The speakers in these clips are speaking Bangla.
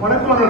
অনেক মনে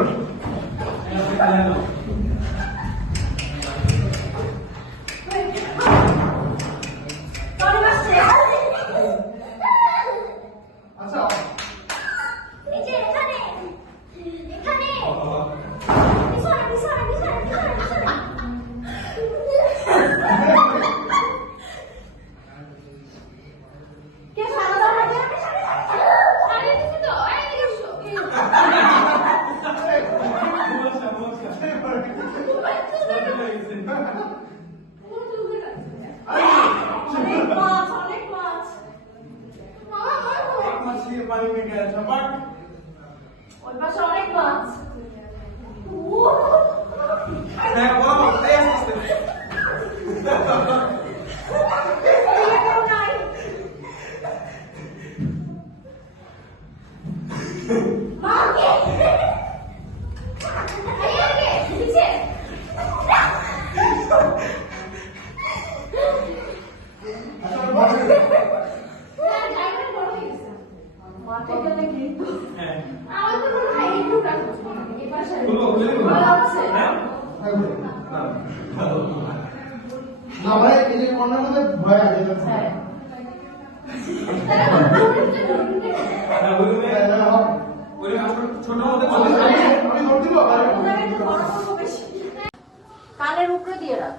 কানের উপরে দিয়ে রাখ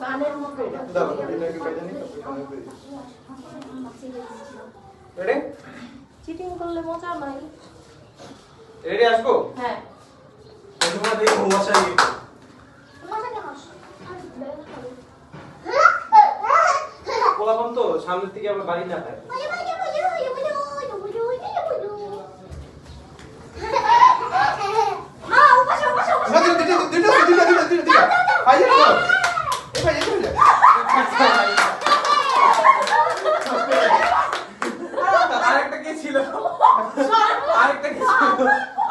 কানের উপরে দাও এটাকে কাটে নি রেডি চিটিং করলে মজা নাই রেডি আসবো হ্যাঁ তোমরা দেখো মজা কি মজা কেন বলাবন তো সামনে থেকে আমরা বাড়ি না খাই আরেকটা কে ছিল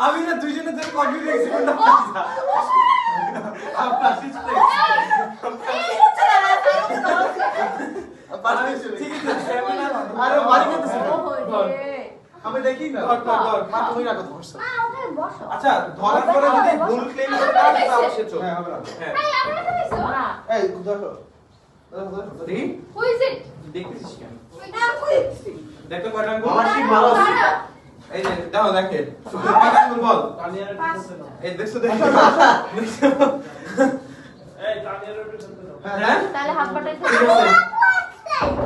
আমি না দুইজনে ধরে কপি দিয়েছি কোনটা আমি দেখি না মা তুমি রাখো ধরছো আচ্ছা ধরার পরে যদি ভুল ক্লেম করে তাহলে অবশ্যই হ্যাঁ হবে হ্যাঁ এই ধরো দেখি হু ইজ ইট দেখতেছিস কেন দেখতে কয়টা আঙ্গুল আমার ঠিক ভালো আছে এই যে দাও দেখে কয়টা আঙ্গুল বল এই দেখছো দেখো এই তানিয়ার উপরে চলতে দাও হ্যাঁ তাহলে হাত পাটাই ঠিক আছে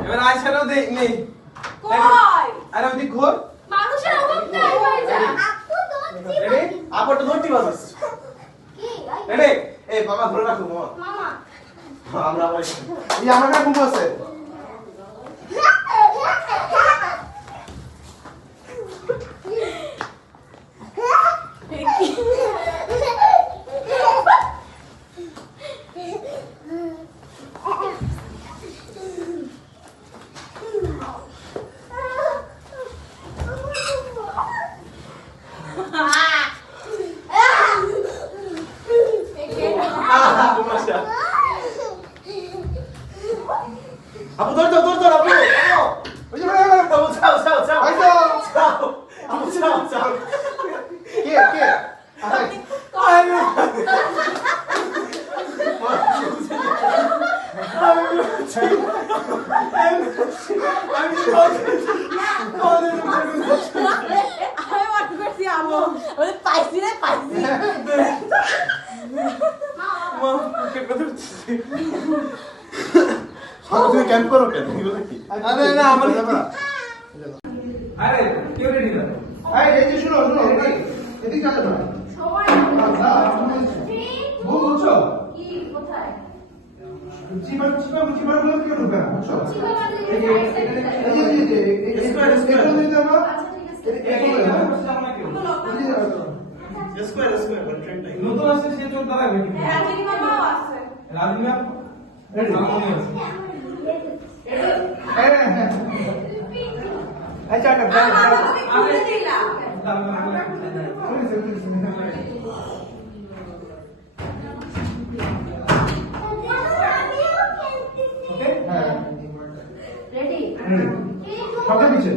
এবার আয়শারও দেই নেই কই আরে ওই দিক ঘোর মানুষের অভাব নাই হয়ে যা আপু দৌড়ছি রে আপু তো দৌড়তি বাজাস কি রে এই বাবা ধরে রাখো মামা আমরা আবার এই আমার কাছে ঘুম আছে তুমি ক্যাম্প করো কেন এগুলো কি আরে না আমার আরে কেউ রেডি না এই এই যে শুনো শুনো এদিকে চলে না সবাই বুঝছো কি কোথায় জীবন জীবন জীবন বলে কেউ ঢুকে না বুঝছো এই এই স্কয়ার স্কয়ার দিতে আমরা আচ্ছা ঠিক আছে স্কয়ার স্কয়ার ট্রেনটাই নতুন আসছে সে তোর দ্বারা বেটি রাজীব মামাও আছে রাজীব ম্যাম রেডি আচ্ছা আচ্ছা খুলে দিলাম রেডি সবাই পিছে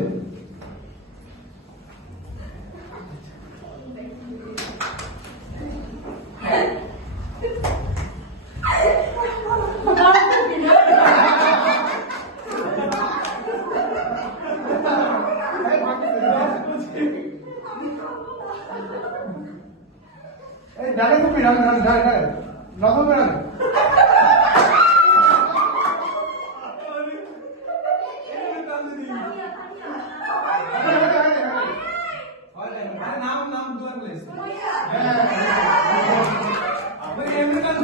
ডাকে তুমি ডাকে ডাকে ডাকে লগো ডাকে নাম নাম দুয়ার প্লেস আপনি এমনি কাজ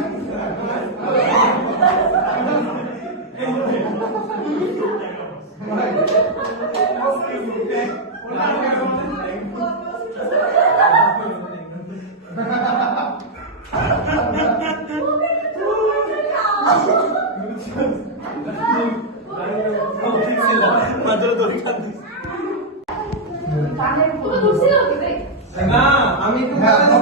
না আমি একটু আমার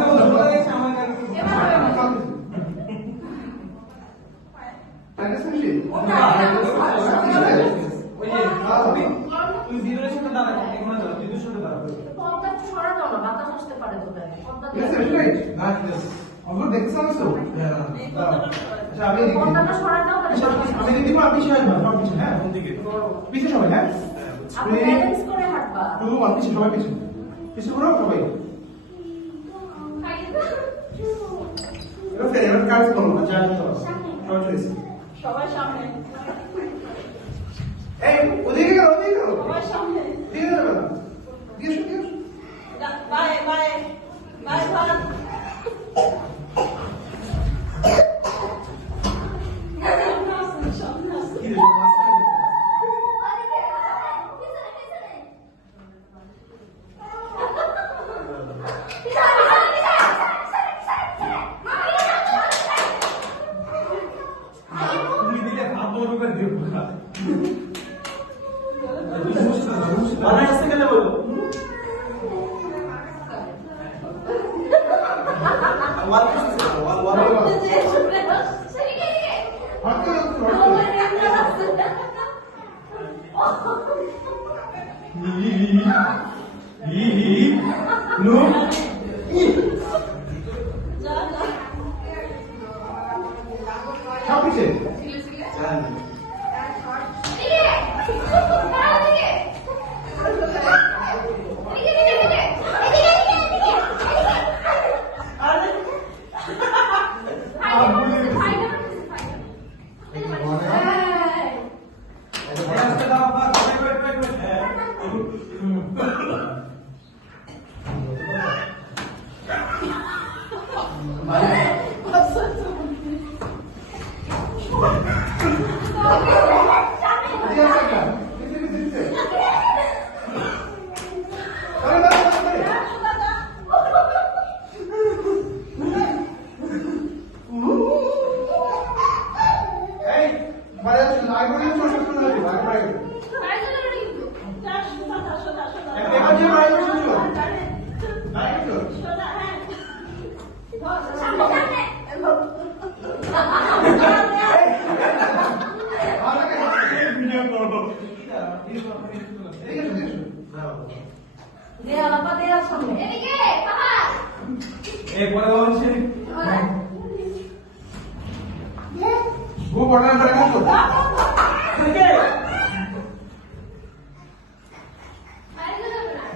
তুমি জিরোর সাথে দাঁড়াও এখন যাও জিরোর সাথে দাঁড়াও পর্দা সরা দাও না বাতাস আসতে পারে তো পর্দা অবর দেখছো না তো আচ্ছা আমি পর্দাটা সরা দাও আমি দিব আপনি সবাই না পিছে হ্যাঁ কোন দিকে পিছে সবাই হ্যাঁ আপনি ব্যালেন্স করে হাঁটবা তুমি পিছে সবাই পিছে পিছে করো সবাই এবার এবার কাজ করো না যা সবাই চলে সবাই সামনে এই ওদিকে গেল ওদিকে গেল সবাই সামনে ঠিক আছে না দিয়ে শুন দিয়ে বাই বাই বাই বাই তুমি দিলে ভাব বড় করে দিও না বানা আসতে গেলে বলো ওয়াল ওয়াল ওয়াল নো সব পিছে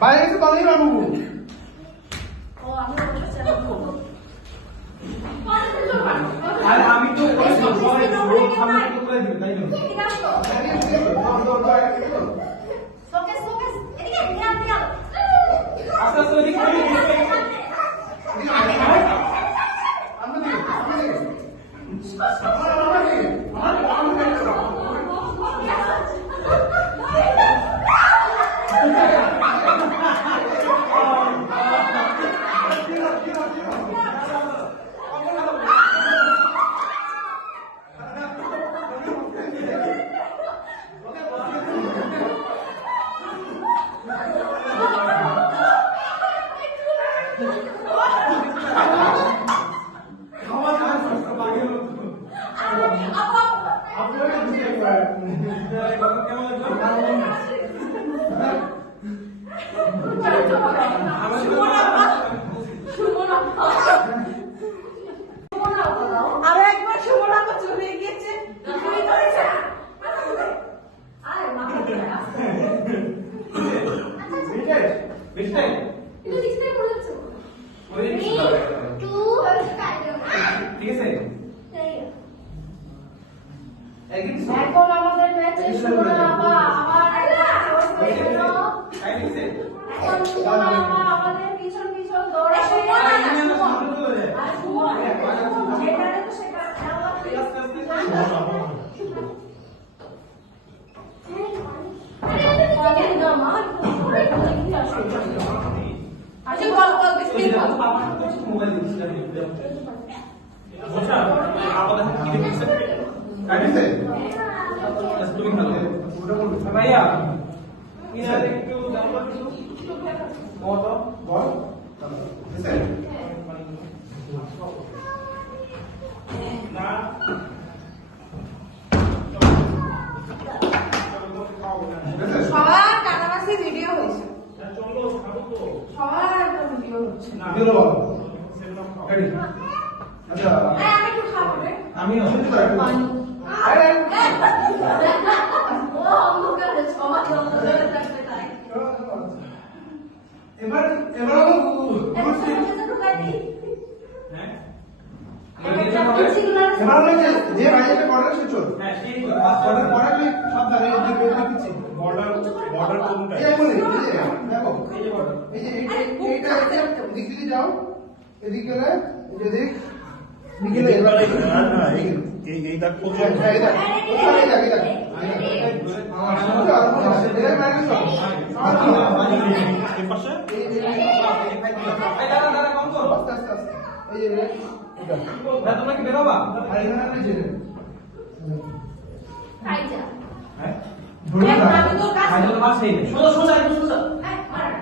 বাইরে কিছু বানাই না বাবু আমি তো আরো একবার সুমন আপা চলে গিয়েছে এখন আমাদের ম্যাচে সুমন আপা আবার এখন সুমন আপা আমাদের পিছন পিছন দৌড়াচ্ছে যেটারে তো সেটা ভাইয়া সবার কানামাসি ভিডিও হয়েছে সবার তো ভিডিও হচ্ছে হ্যাঁ আমি একটু খাবো রে আমি পানি ও অন্ধকারে সবার অন্ধকারে থাকতে তাই এবার যে ভাইয়াকে বর্ডার সে চল বর্ডার পড়ালে সব দাঁড়িয়ে যে পেজে কিছু বর্ডার কোনটা এই বলি দেখো এই যে এইটা দিক দিকে যাও এদিকে গেলে এদিক নিগেলে না এই দাগ কোথায় এই দেখ এই দেখ এই পাশে তোমরা কি বেরোবা আমি তো কাছে সোজা সোজা মার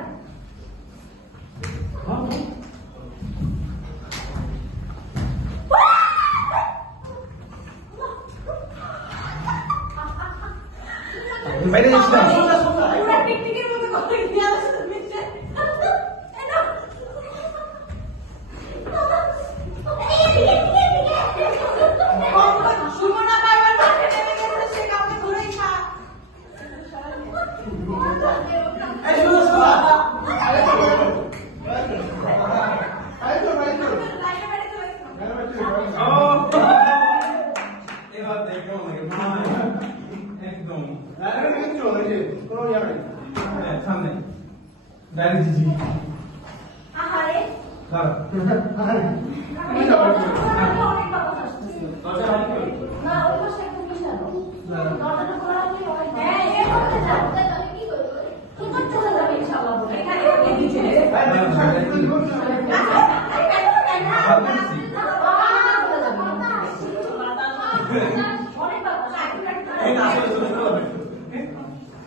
বাইরে যাচ্ছিলাম পুরো টিকটিকির মতো করে দিয়ে আসছে নিচে সুমনা পাইবার মাঠে নেমে গেছে সে কাউকে ধরেই খা এই সোজা সোজা লাইনে বেড়ে চলে এবার দেখো একদম সামনে ডাইরেক্ট জি আহারে দাঁড়া আমি অনেক কথা আসছে না ওই পাশে একদম মিশানো দরজাটা খোলা রাখলে হয় হ্যাঁ এই করতে যাচ্ছে আমি কি করব তুমি তো চলে যাবে ইনশাআল্লাহ বলে এখানে ওকে দিছে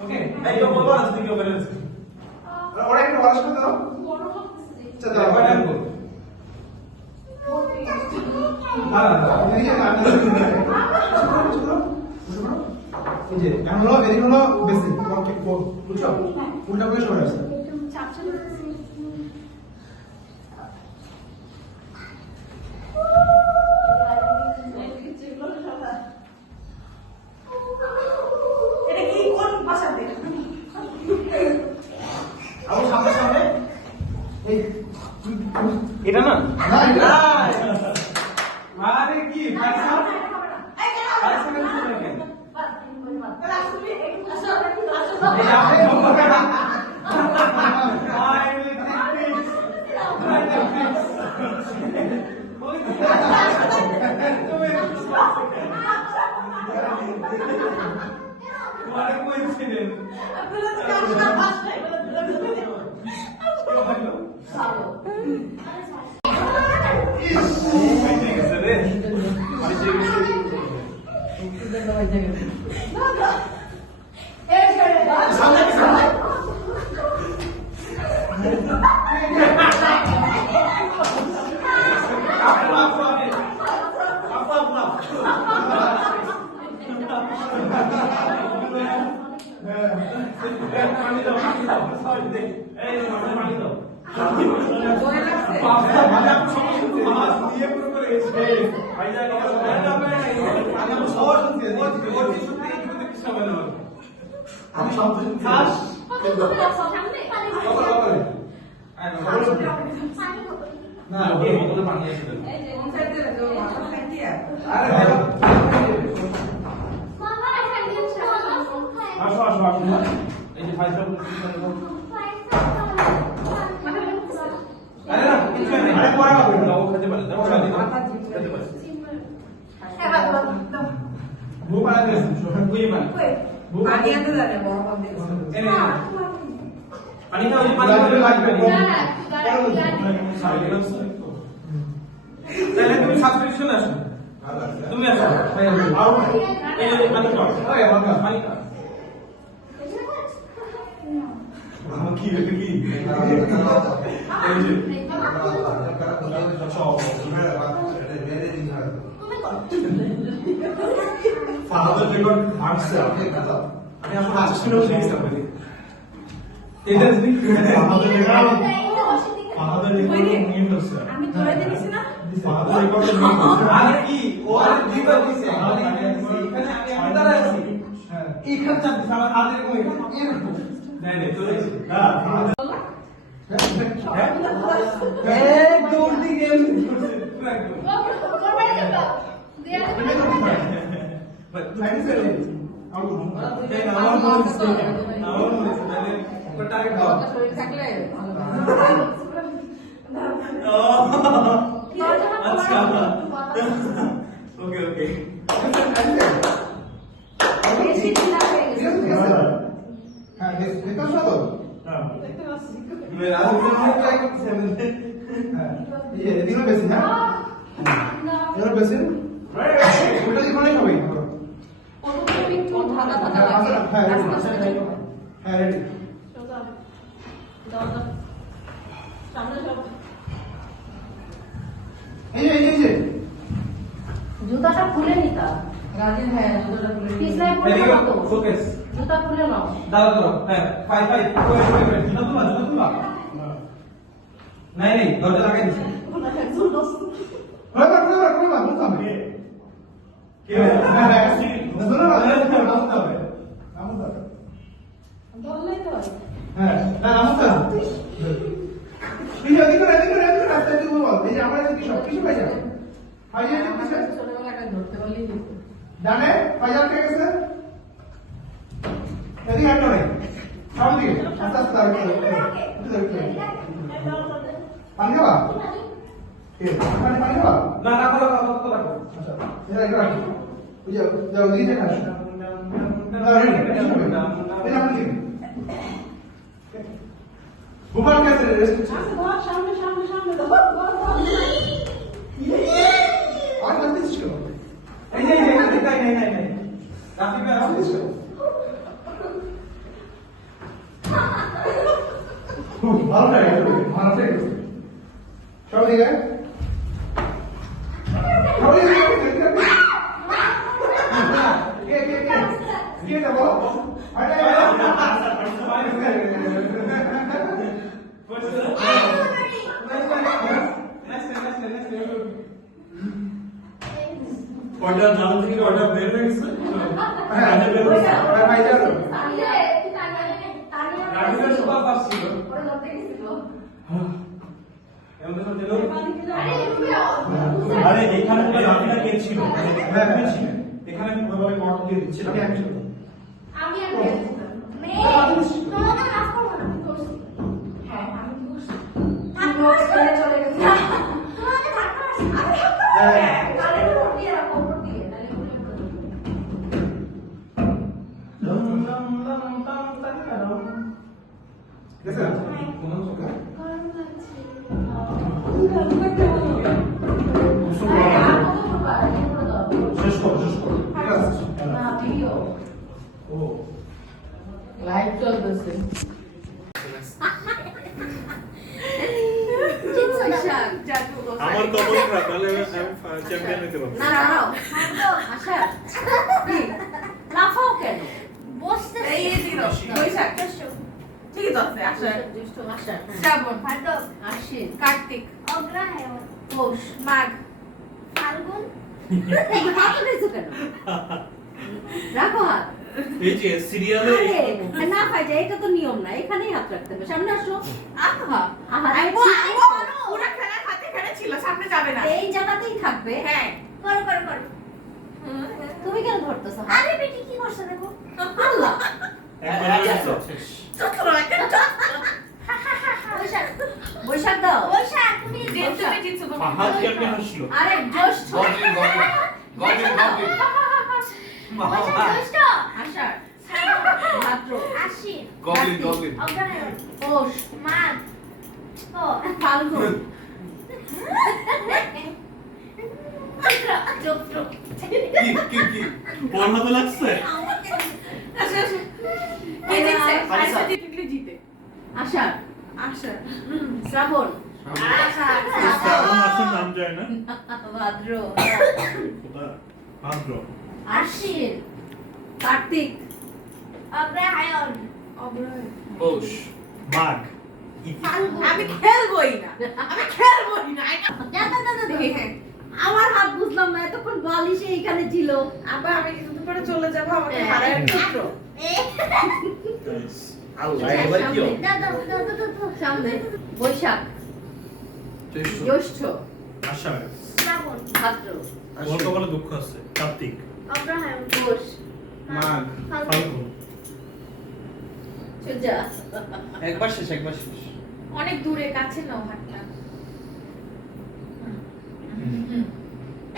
ওকে এই তো বলবো না তুমি কি করে ওরা একটু ওয়াশ করে দাও চল দাও বাইরে আনবো না এই যে কাটতে এই যে এখন হলো এদিক হলো বেশি ওকে বুঝছো উল্টা করে সরে আসছে এটা কি কোন ভাষা দেখো আবার সামনে সামনে এই এটা না না আরে কি পয়সা পয়সা কেন চলে গেল এই আপনি ঢোকা না I will What a coincidence! ইয়ে পুরো করে গেছে ভাই যা কথা বলে না ভাই আমি সবার শুনছি ওর কি শুনতে এই কিন্তু কিছু হবে না আমি সব শুনছি খাস সামনে পানি না ওই বোতলে পানি আছে এই যে কোন সাইডে রাখো মাথা খাইতে আরে মামা এখানে দিয়েছে আসো আসো আসো এই যে ফাইসা আরে না কিছু নেই আরে পরে খাবে না ও খেতে পারে দাও খেতে পারে ভূ পালা দিয়েছে বুঝি পানি পানি আনতে জানে বড় পান দিয়ে এই নে পানি খাও যে পানি লাগবে তাহলে তুমি সাবস্ক্রিপশন আসো তুমি আসো ভাই আর এই যে পানি খাও ওই আমার পানি খাও আমার কি কি এই যে ফাদার রেকর্ড আসছে আমি আসলে আসলে শিখতে পারি এটা যদি ফাদার রেকর্ড নিয়ে ফেলছে আমি ধরে দিয়েছি না ফাদার রেকর্ড নিয়ে ফেলছে আরে কি ও আর দুইবার দিছে এখানে আমি দাঁড়ায় আছি এইখান চাপ দিছে আমার হাতের কই এরকম নাই নাই চলে হ্যাঁ এক দৌড় দি গেম করছে পুরো একদম করবে না দেয়া বাট লাইন সেল আর কোন তাই না আমার মনে হচ্ছে আমার মনে হচ্ছে তাহলে ওটা টার্গেট দাও শরীর থাকলে আচ্ছা ওকে ওকে বেশি ঢিলা হয়ে গেছে হ্যাঁ দেখতে পাচ্ছ তো হ্যাঁ মেরা আমি ট্রাই করতেছি আমি হ্যাঁ এই দিনও বেশি না এবার বেশি ওটা কি কোনে হবে হ্যাঁ রেডি এই যে জুতাটা খুলে নিতা রাজিন হ্যাঁ দুটোটা খুলে পিছলায় পড়ে এদিকে তো ফোকাস জুতা খুলে নাও দাঁড়াও হ্যাঁ ফাই ফাই করে জুতা তোমা নাই নাই দরজা লাগাই দিছে খুলে বলতে হবে কে হ্যাঁ হ্যাঁ শুনো না বলতে হবে বললেই তো হয়। হ্যাঁ না নামতে হবে এই যে এদিকে রাস্তা দিয়ে বল এই যে আমরা কি সব কিছু পাই যাবে আইয়ে কিছু ছোটবেলাটা ধরতে পারলেই হতো জানে পাইজার কে গেছে এদিকে একটা নেই সামনে দিকে আস্তে আস্তে পানি খাবা পানি খাবা না রাখো আচ্ছা এটা রাখো ওই যাও দিকে খাস ঘুমান কেসে রেস্ট সামনে সামনে সামনে আর করতেছিস কেন এই যে নাই রাফিক ভাই আসছিস কেন ভালো লাগে ভালো লাগে সব দিকে কে দেবো আরে ওটা জানা থেকে ওটা বের হয়ে গেছে হ্যাঁ বের হয়েছে ওটা ভাই জানো রাফিকের সুপার ফাস্ট ছিল এমন তো দিলো আরে এখানে তো রাফিটা কে ছিল হ্যাঁ কে ছিল এখানে পুরোভাবে কট দিয়ে দিচ্ছিলাম আমি একজন আমি তোমাদের কাজ করবো না করছি হ্যাঁ আমি করছি চলে গেছে তোমাদের ধাক্কা আসে হ্যাঁ কালে তো দিয়ে রাখো উপর দিয়ে তাহলে দেখেন কোন চোখে গরম লাগছে শেষ কর ঠিক আছে না ভিডিও ও লাইভ চলতেছে আমার কপাল খারাপ তাহলে আমি চ্যাম্পিয়ন হতে পারবো না দাঁড়াও আশা কি লাফাও কেন বসতে এই দিন বৈশাখ ঠিক আছে আচ্ছা জ্যৈষ্ঠ আশা শ্রাবণ ভাদ্র আশ্বিন কার্তিক অগ্রহায়ণ পৌষ মাঘ ফাল্গুন এই হাত উঠেছো কেন? রাখো হাত। এই যে সিরিয়ালে আরে, না ভাইজা, এটা তো নিয়ম না, এখানেই হাত রাখতে হবে। সামনে আসো। আহা, আহা, পুরা খেলা হাতে খেলা ছিল, সামনে যাবে না। এই জায়গাতেই থাকবে। হ্যাঁ করো করো করো তুমি কেন ধরতেছো? আরে বেটি কি করছ দেখো আল্লাহ, একবার আসছো চত্র একটা বৈশাখ বৈশাখ দাও। বৈশাখ তুমি তুমি জিতছো তুমি। হাত কেমনে হাসলো আরে জ্যৈষ্ঠ, বৈশাখ জ্যৈষ্ঠ আষাঢ়, ভাদ্র, আশ্বিন গবলিন গবলিন অগ্রহায়ণ পৌষ, মাঘ ও ফাল্গুন, চৈত্র কি পড়া তো লাগছে আসো আসো কে জিতছে আরিসা জিতলে জিতে আষাঢ়, আশা শ্রাবণ, শ্রাবণ মাসের নাম যায় না ভাদ্র, খোদা ভাদ্র আশ্বিন, কার্তিক, অগ্রহায়ণ অগ্রহায়ণ পৌষ মাঘ ফাল্গুন আমি খেলবই না আমি খেলবই না যা যা যা যা হ্যাঁ আমার হাত বুঝলাম না, এতক্ষণ বালিশে এইখানে ছিল। আবার আমি কিছুদিন পরে চলে যাব আমাকে হ্যাঁ। হারায় চত্র আল্লাহ এবার কি হবে যা যা যা যা যা সামনে বৈশাখ, জ্যৈষ্ঠ জ্যৈষ্ঠ, আষাঢ় শ্রাবণ ভাদ্র, ওর কপালে দুঃখ আছে কার্তিক অগ্রহায়ণ পৌষ, মাঘ ফাল্গুন ফাল্গুন চুজা, একবার শেষ অনেক দূরে কাছে নাও হাতটা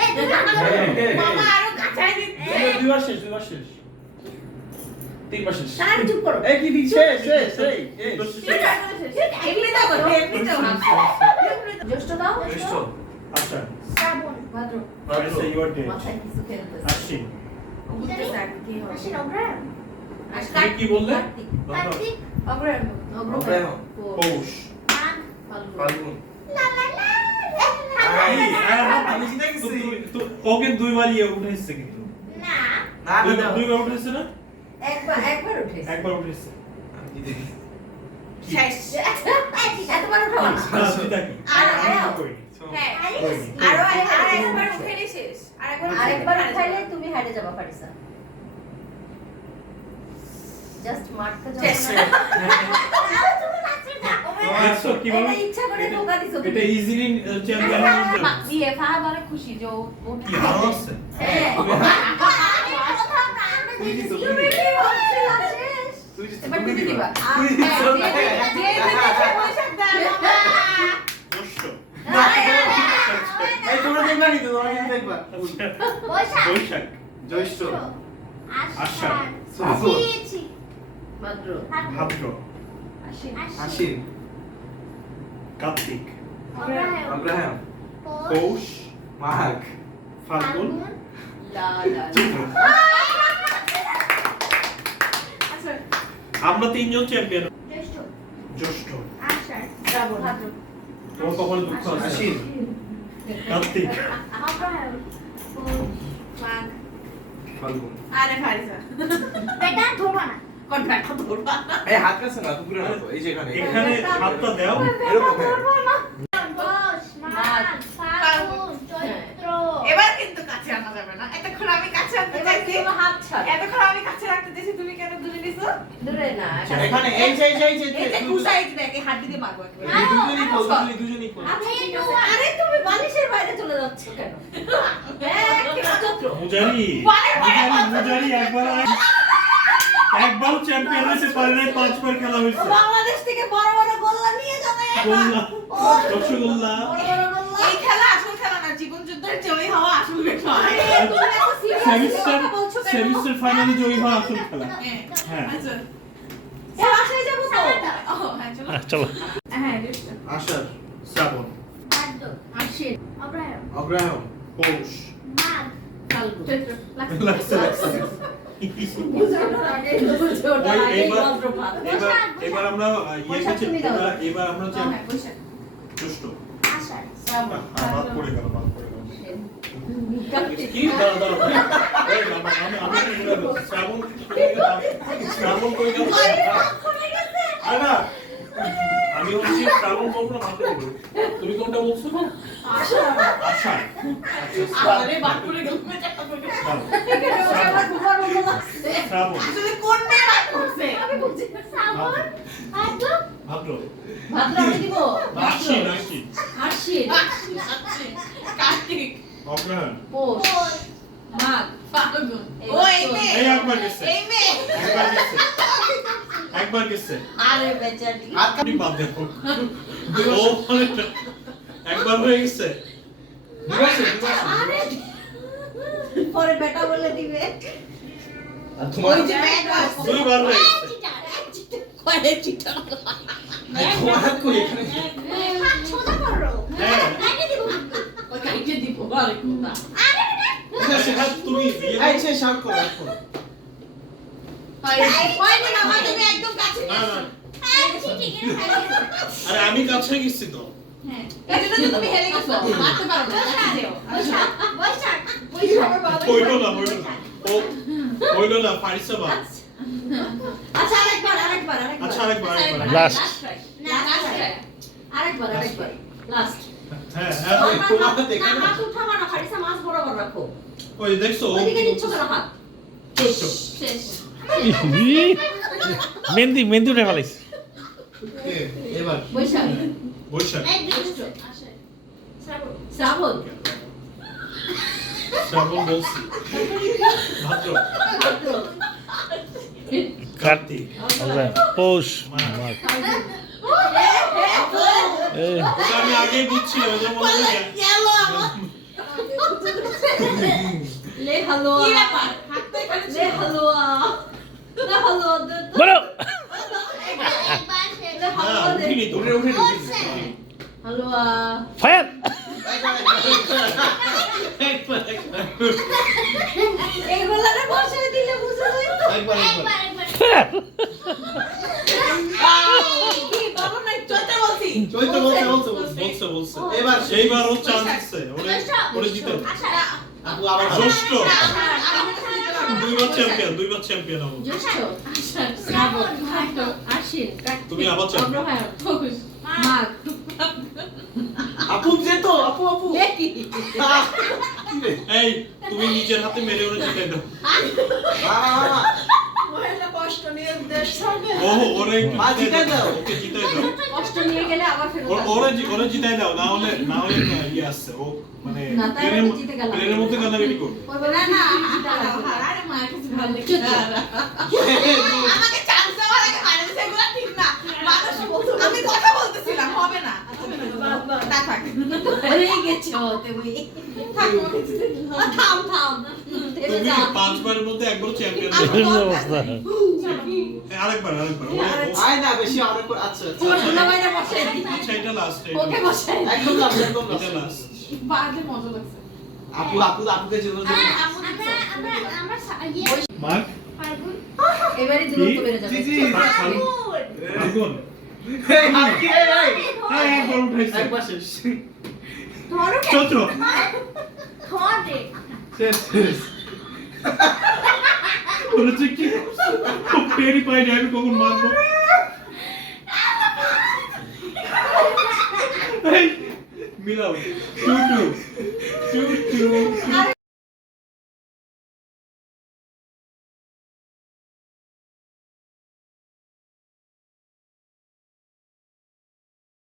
এই তুমি আমাকে বাবা আরো কাছে দিচ্ছে দুইবার শেষ তিনবার শেষ তার চুপ করো। এই কি শেষ এই এমনি দাও এমনি দাও জ্যৈষ্ঠ দাও। জ্যৈষ্ঠ আষাঢ় শ্রাবণ ভাদ্র, আচ্ছা ইউর ডে মাথায় কিছু খেলতেছে। আশ্বিন বুঝতে স্যার কি হবে আশ্বিন অগ্রহায়ণ তুমি কি বললে কার্তিক, কার্তিক অগ্রহায়ণ অগ্রহায়ণ, পৌষ, পৌষ মাঘ ফাল্গুন, ফাল্গুন লা লা লা আমি জিতে গেছি ওকে দুইবার ইয়ে উঠেছে কিন্তু না না দুইবার উঠেছে না একবার উঠেছে। একবার উঠেছে আমি জিতে গেছি শেষ এতবার উঠাও না। সেটা কি আর আমি করিনি। হ্যাঁ করিনি। আরো আরেকবার উঠে শেষ আরেকবার উঠাইলে তুমি হেরে যাবা ফারিসা। জাস্ট মারতে যাও Yes. না। তুমি নাচতে যাও দেখছো কিভাবে এটা ইচ্ছা করে ধোকা দিছো এটা তুমি। ইজিলি চ্যাম্পিয়ন হয়ে যাবে দিয়ে ফাহাদ অনেক খুশি যে ও কি হার আছে হ্যাঁ। তুই জিতো তুমি কি ভাবছিলা শেষ? তুই জিতো এবার তুমি দিবা। তুই জিতো যে বৈশাখ দাও জ্যৈষ্ঠ এই তোমরা দেখবা কি তোমরা কিন্তু দেখবা বৈশাখ বৈশাখ জ্যৈষ্ঠ আষাঢ় শ্রাবণ ছি ভাদ্র, ভাদ্র আশ্বিন, আশ্বিন কার্তিক অগ্রহায়ণ অগ্রহায়ণ পৌষ মাঘ ফাল্গুন লা লা। চৈত্র আচ্ছা আমরা তিনজন চ্যাম্পিয়ন জ্যৈষ্ঠ জ্যৈষ্ঠ আষাঢ় শ্রাবণ, ভাদ্র, তোর কপালে দুঃখ আছে আশ্বিন কার্তিক অগ্রহায়ণ মাঘ ফাল্গুন আরে ফারিসা বেটা ধরবা না কন্ট্রাক্ট ধরবা এই হাত কাছে না কুকুরের মতো এই যে এখানে এখানে হাতটা দাও এরকম পৌষ মাঘ ফাল্গুন চৈত্র এবার কিন্তু কাছে আনা যাবে না এতক্ষণ আমি কাছে আনতে এবার চাইছি তুমি হাত ছাড়ো। এতক্ষণ আমি কাছে রাখতে চাইছি তুমি কেন দূরে নিছো দূরে না। এখানে এই যে এই যে কুসাই দেখে হাড্ডি দিয়ে মারবো একবার দুজনই কল আমি একটু আরে তুমি বালিশের বাইরে চলে যাচ্ছ কেন? হ্যাঁ, চত্র। মুজারি মুজারি একবার চ্যাম্পিয়ন হয়েছে পারে নাই 5 বার খেলা হয়েছে বাংলাদেশ থেকে বড় বড় গোল্লা নিয়ে যাবে গোল্লা রসগোল্লা এই খেলা আসল খেলা না জীবন যুদ্ধের জয়ী হওয়া আসল বিষয় তুমি এত সিরিয়াস সেমিস্টার কথা বলছো কেন? সেমিস্টার ফাইনালে জয়ী হওয়া আসল খেলা হ্যাঁ আচ্ছা এ বাসায় যাবো তো। ও হ্যাঁ চলো চলো হ্যাঁ রেস্ট আষাঢ় শ্রাবণ ভাদ্র আশ্বিন, অগ্রহায়ণ অগ্রহায়ণ পৌষ মাঘ ফাল্গুন। চৈত্র লাগছে লাগছে বুঝানোর আগেই তো বুঝে ওঠা, ওই আগেই এবার- বজ্রপাত। এবার আমরা ইয়ে বৈশাখ গেছি তুমি দাও। এবার আমরা হ্যাঁ বৈশাখ জ্যৈষ্ঠ আষাঢ় শ্রাবণ, বাদ পড়ে গেল কার্তিক, কি দাঁড়া দাঁড়া এই বাবা আমি শ্রাবণ শ্রাবণ কই গেল আর না আমি হচ্ছি শ্রাবণ কল্পনা মাত্র দিব। তুমি কোনটা বলছো? আশা। আরে বাদ করে গেল মে চাপা করে এখানে ওরা আমার ঘুমার মতো লাগছে। শ্রাবণ। আসলে কোন মেয়ে বাদ করছে আমি বুঝি না। শ্রাবণ ভাদ্র ভাদ্র। ভাদ্র আমি দিব। আশ্বিন। আশ্বিন, কার্তিক অগ্রহায়ণ। পৌষ, মাঘ, ফাল্গুন এই ও এই মেয়ে এই একবার গেছে। এই মেয়ে একবার গেছে। আরে বেচারি। আর আপনি বাদ দেন। ও মানে একবার হয়ে গেছে। আরে পরে বেটা বলে দিবে। আর তোমার ওই যে ব্যাগ আছে দুইবার হয়ে গেছে। কয়টা চিটা তোমার কই এখানে হাত সোজা করো হ্যাঁ। লাইনে দিব কিন্তু ওই কাইটে দিব আরে কোনা আরে বেটা হ্যাঁ, তুমি এই সে শাউট করো এখন হয় না মা তুমি একদম কাছে না নিয়ে না। আচ্ছা ঠিক আছে আরে আমি কাছে গেছি তো। হ্যাঁ এটা তো তুমি হেলে গেছো মারতে পারো না কাছে যেও বৈশাখ হইলো না। ও হইলো না, পারিছে বা। আচ্ছা আরেকবার। আচ্ছা আরেকবার। Last. আরেকবার। লাস্ট। হ্যাঁ। তোমার দেখে না হাত উঠাবা না, ফারিসা মাছ বরাবর রাখো। ওই দেখছো? ওইদিকে নিচ্ছ কেন হাত? চুপ। শেষ মেহেন্দি উঠে ফেলাইছে। এবার বৈশাখ, বৈশাখ। এক দুষ্ট আসে শ্রাবণ শ্রাবণ, শ্রাবণ বলছি। ভাদ্র। ভাদ্র, কার্তিক। আচ্ছা, পৌষ, মাঘ। এই, ওটা আমি আগেই বুঝছিলাম, ওদের মনে হয় লে হালুয়া, কি ব্যাপার হাত তো এখানে লে হালুয়া, লে হালুয়া দে তো। বলো। একবার শেষ লে না, হালুয়া দে। উঠিনি তো। উঠে করছে হালুয়া। ফায়ার। এগুলারে বসায় দিলে বুঝা যায় তো। একবার একবার কি বলো নাই তো? চলতে বলছি চৈত্র বলছে বলছে। এবার সেইবার ও চান্স দিচ্ছে। ওরে জিতে। আশা আপু আবার জ্যৈষ্ঠ। দুইবার চ্যাম্পিয়ন হবো। জ্যৈষ্ঠ, শ্রাবণ, ভাদ্র, আশ্বিন, কার্তিক, তুমি আবার চাপ। অগ্রহায়ণ, পৌষ, মাঘ। আপু যেত আপু এ কি? এই তুমি নিজের হাতে মেরে ওরে জিতাই দাও। মহিলা কষ্ট নিয়ে দেশ ছাড়বে ও ওরে মা জিতাই দাও। ওকে জিতাই দাও। কষ্ট নিয়ে গেলে আবার ফেরত আসবে। ওরে জিতাই দাও, না হলে ইয়ে আসছে ও মানে না, তাই প্লেনের আমি জিতে গেলাম। প্লেনের মধ্যে কান্নাকাটি করবে। ওই বলে, না জিতা লাগবে। আরে মায়ের কাছে ভালো লাগে চুপ। আমাকে চান্স দেওয়ার আগে মায়ের কাছে এগুলো ঠিক না মানুষ আমি কথা বলতেছিলাম হবে না না থাক হয়ে গেছো তুমি। থাক তোমাকে জিতে দিলাম। থাম। থেমে তুমি যা। পাঁচবারের মধ্যে একবার চ্যাম্পিয়ন এরকম অবস্থা। আরেকবার আয় না বেশি অনেক আচ্ছা তোমার সোনামাইরা বসাই দি। আচ্ছা এটা লাস্ট ওকে বসাই দি। একদম লাস্ট এটা লাস্ট। বাজে মজা লাগছে আপুকে জীবন আমরা ইয়ে মার্ক ফাল্গুন এবারে দূরত্ব বেড়ে যাবে। জি, জি। ফাল্গুন এই আজকে এই হ্যাঁ একবার উঠাইছে একবার শেষ ধরো চৈত্র ধরে শেষ বলেছে কি খুব টেরি পাইনি আমি কখন মারবো এই মিলাও টু টু আরে